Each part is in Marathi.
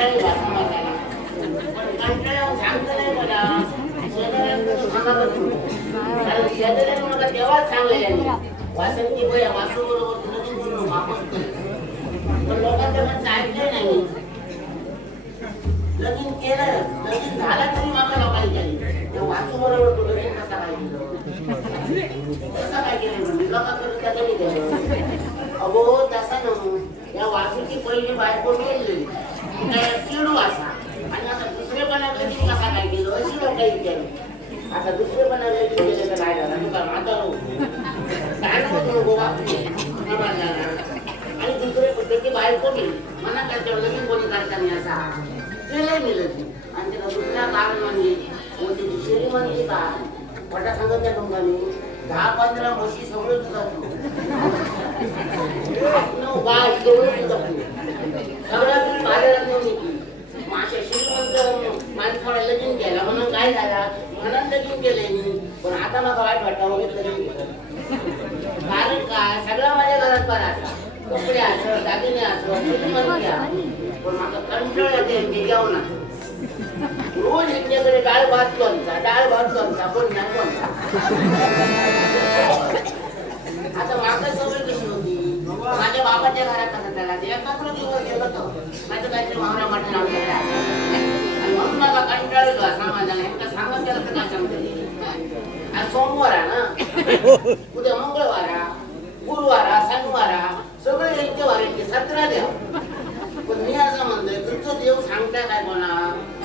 कंटाळी वासा मारायला पण कंटाळ्यावर सांगतो नाही मला शेजाऱ्यांकडून सांगत होतो कारण शेजाऱ्याने मला तेव्हाच सांगलेलं वासंती बाई वासू बरोबर लगीन करून वापस पण लोकांचं म्हणणं ऐकलं नाही लगीन केलं लगीन झाला तरी मला लोकांनी केली त्या वासू बरोबर तू लगीन कसा काय केलं कसं काय केलं लोकांकडून त्याचं नाही केलं अगो तसा नव्हू या वासूची पहिली बायको मिळली चिडू असा आणि आता दुसरेपणा लगीन कसा काय केलं अशी लोकांनी केलं आता दुसरेपणा लगीन केलं तर काय झालं तुका म्हातारो काय नव्हतं गोवा आणि दुसरे त्याची बायको मिळली म्हणा त्याच्यावर लगीन कोणी करताना असा केलंय मिळत आणि त्याला दुसऱ्या कारण म्हणजे त्याची शेरी म्हणजे काय मोठा सांगत त्या लोकांनी 10-15 म्हशी सगळं दुधात गाय सगळं दुधात सगळ्या तुम्ही बाजारात नेऊन येते माशा श्रीमंत माणसाला लगीन केला म्हणून काय झाला म्हणून लगीन केलंय मी पण आता मला वाईट वाटावं लगीन केलं कारण काय सगळं माझ्या घरात बरं कपडे असं दागिने असं श्रीमंत पण माझा कंटाळा येते जेवणात रोज यांच्याकडे डाळ भात लोणचा पण नाही कोणता आता मागं सवय कशी होती माझ्या बाबाच्या घरात कसं त्याला एकात्र दिवस गेलो होतो माझं काहीतरी मावरा मटण आणलेलं आणि म्हणून मला कंटाळलो असा माझा नेमका सांगत त्याला तर काय सांगते आज सोमवार आहे ना उद्या मंगळवार गुरुवार शनिवार सगळे यांचे वार यांचे 17 देव पण मी असं म्हणतोय तुमचं देव सांगताय काय कोणा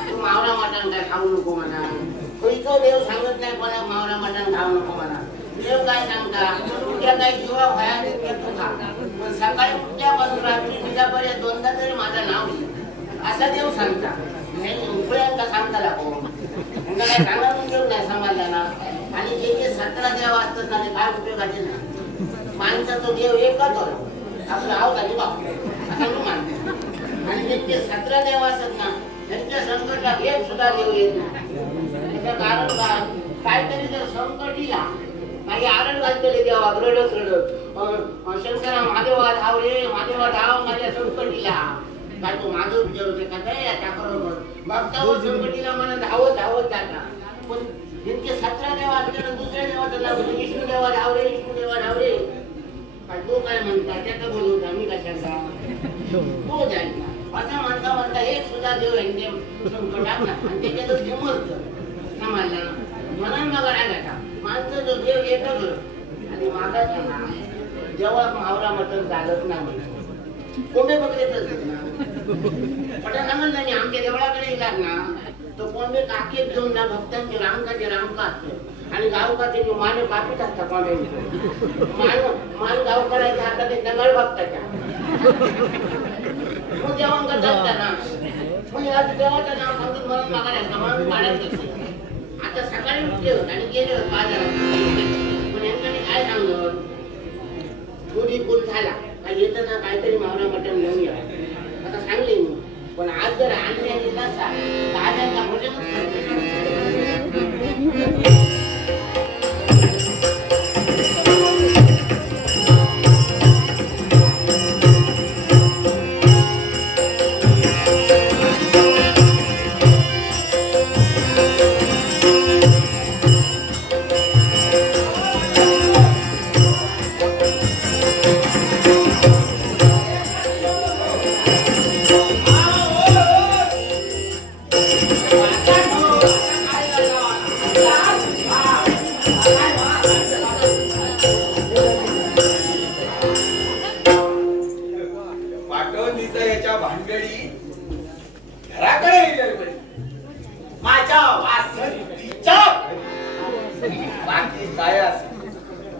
तू मावरा मटण काय खाऊ नको म्हणा खयचो देव सांगत नाही कोणा मावरा मटण खाऊ नको म्हणा देव काय सांगता उद्या काय जीवा भया देत तू खा पण सकाळी उठल्यापासून रात्री निघापर्यंत 2दा तरी माझं नाव घे असा देव सांगता उकळ्यांका सांगता लागो त्यांना काय सांगायला उपयोग नाही समाजाला आणि जे जे 17 देव असतात ना ते काय उपयोगाचे नाही माणसाचा देव एकच होता आपलं आव झाली बापू आता मी मानते आणि जे 17 देव असतात ना त्यांच्या संकटात एक सुद्धा देव येत नाही त्याचं कारण काय काहीतरी जर संकट इला काही आरड घालतले देवा रडत शंकरा महादेवा धाव रे महादेवा धाव माझ्या संकटीला काय तो माझं विचार होते का काय त्याबरोबर बघतावर संकटीला मला धावत जाता पण त्यांचे 17 देव असल्यानं दुसऱ्या देवाचं नाव विष्णू देवा धाव रे काय तो काय म्हणता त्याचं बोलवता मी कशाचा तो जायचा असं म्हणता एक सुद्धा देव यांचे संकटात ना आणि त्याच्यातच समजत समाजाला म्हणून मग रागायचा माणसं जो देव एकच आणि मागायचा ना जेव्हा मावरा मटण चालत नाही कोंबे बघलेतच ना पटा सांगत नाही आमच्या देवळाकडे येतात ना तो कोंबे काकेत घेऊन ना भक्तांचे रामका असते आणि गावकाचे माने पापीत असतात कोंबे मान गावकऱ्याच्या हातात एक नगळ भक्ताच्या मग जेवण करतात ना मग आज देवाचं नाव सांगून म्हणून मागायला म्हणून मारायचं आता सकाळी उठले होते आणि गेले होते बाजारात पण यांच्याने काय सांगलं दुधी फुल झाला काय येतं ना काहीतरी मावरा मटण घेऊन या आता सांगले मी पण आज जर आणले नसा ताज्यांना भोजन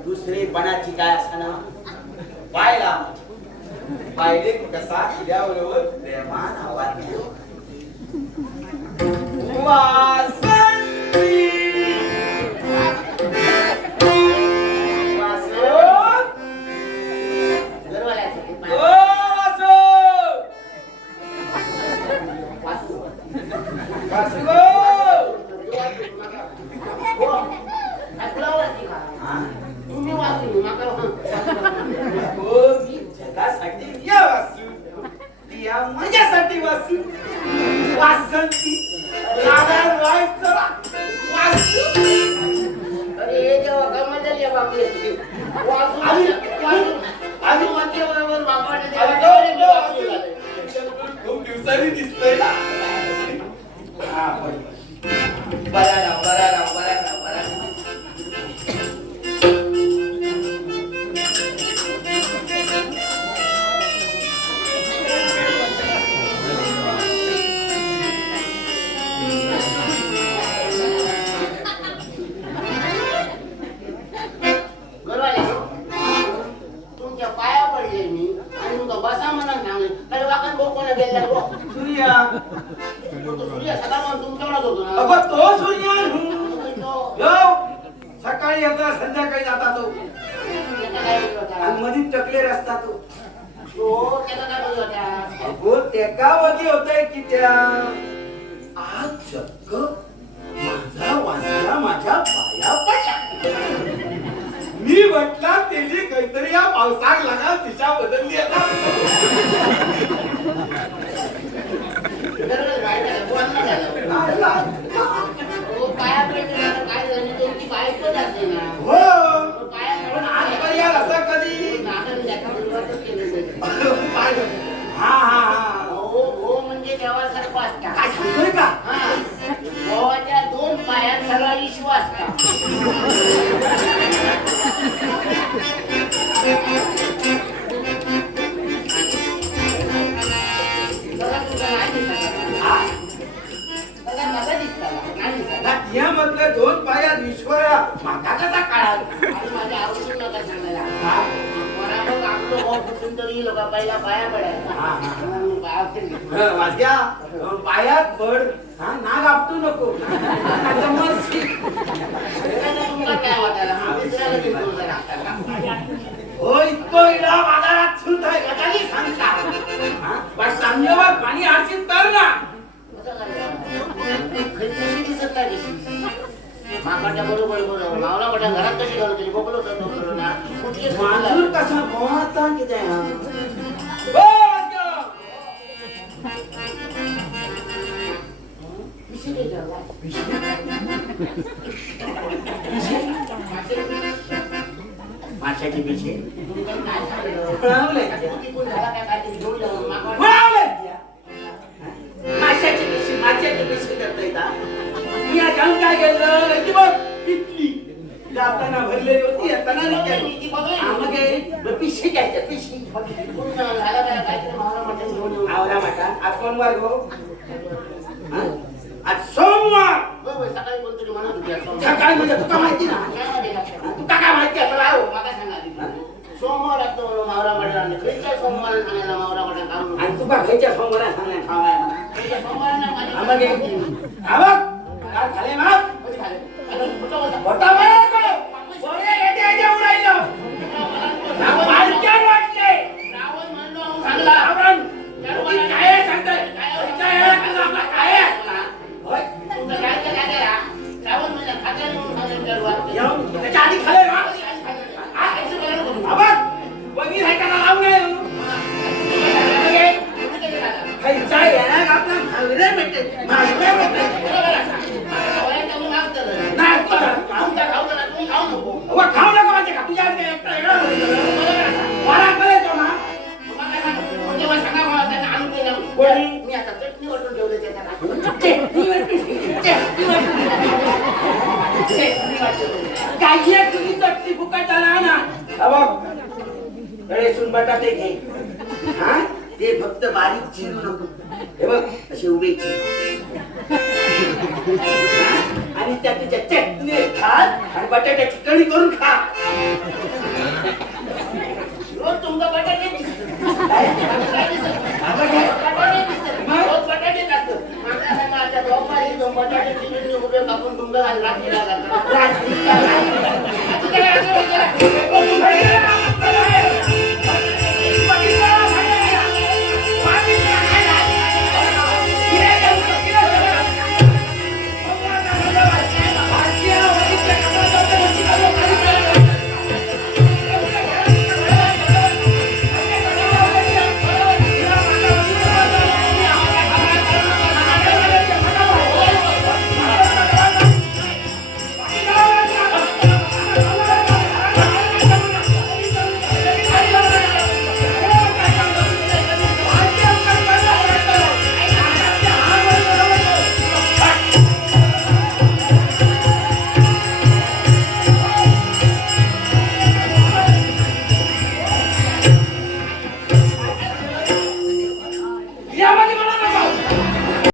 दुसरेपणाची काय असताना पाहिला पाहिले कसा केल्याबरोबर प्रेमान आवाज माझ्यासाठी वाचू हुशारी दिसतोय ना. हा बरा राव बरा राव बरा राव बरा राव. तुमच्या पाया पडले मी आणि तुमचा बसा म्हणा सांगले तर वाकण भाऊ कोणा गेला गो सूर्या सूर्य सकाळ तुमच्याकडे होतो ना अबा तो सूर्या यो सकाळी येतो संध्याकाळी जाता तो आणि मधीच टकले रस्ता तो अगो तेका वगी होतय की त्या आज चक्क माझा वाजला माझ्या पाया पडला. मी म्हटला त्याची काहीतरी या पावसाक लागा दिशा बदलली आता. हो पण आज पर्याय असं कधी हा हा हा हो म्हणजे देवासारखं असता काय सांगतोय का गोवाच्या दोन पायात सगळा विश्वास का यामधल्या दोन पायात ईश्वरा माता कसा काढा माझ्या आवडून नका सांगायला लोक पहिला पाया पडायला माझ्या पायात पड हा नाग आपटू नको काय वाटायला हो इतकं इडा बाजारात सुद्धा आहे सांगता पण चांगलं पाणी आरशीत तर ना माकडच्या बरोबर बरोबर मावला मोठ्या घरात कशी घालू तरी बोकलो ना मांजूर कसा पोहाचा किती माशाची पिशे माशाची पिशवी माशाची पिशवी करता येता मी आता काय केलं की बघ पिटली जाताना भरलेली होती येताना निघाली मग पिशवी घ्यायच्या पिशवी आवरा माटा आज कोणवार गो आज सोमवार सकाळी कोणतरी म्हणत होती सकाळी म्हणजे तुका माहिती ना तुका काय माहिती आहे मला मला सांगा सोमवार असतो मावरा मटण आणि खयच्या सोमवार सांगायला मावरा मटण काढून आणि तुका खायच्या सोमवार सांगणार खावाय खयच्या सोमवार काय झाले मग मोठा त्याच्या आधी खाले खाऊ नका माझे का तुझ्या मी आता चटणी वाटून ठेवले काय तुम्ही चटणी फुकट आला ना तळेसून बटाटे घे हा ते फक्त बारीक चिरू नको हे बघ असे उभे चिरू आणि त्याच्या चटणी खा आणि बटाट्याची कणी करून खा रोज तुमचा बटाटे बटाटे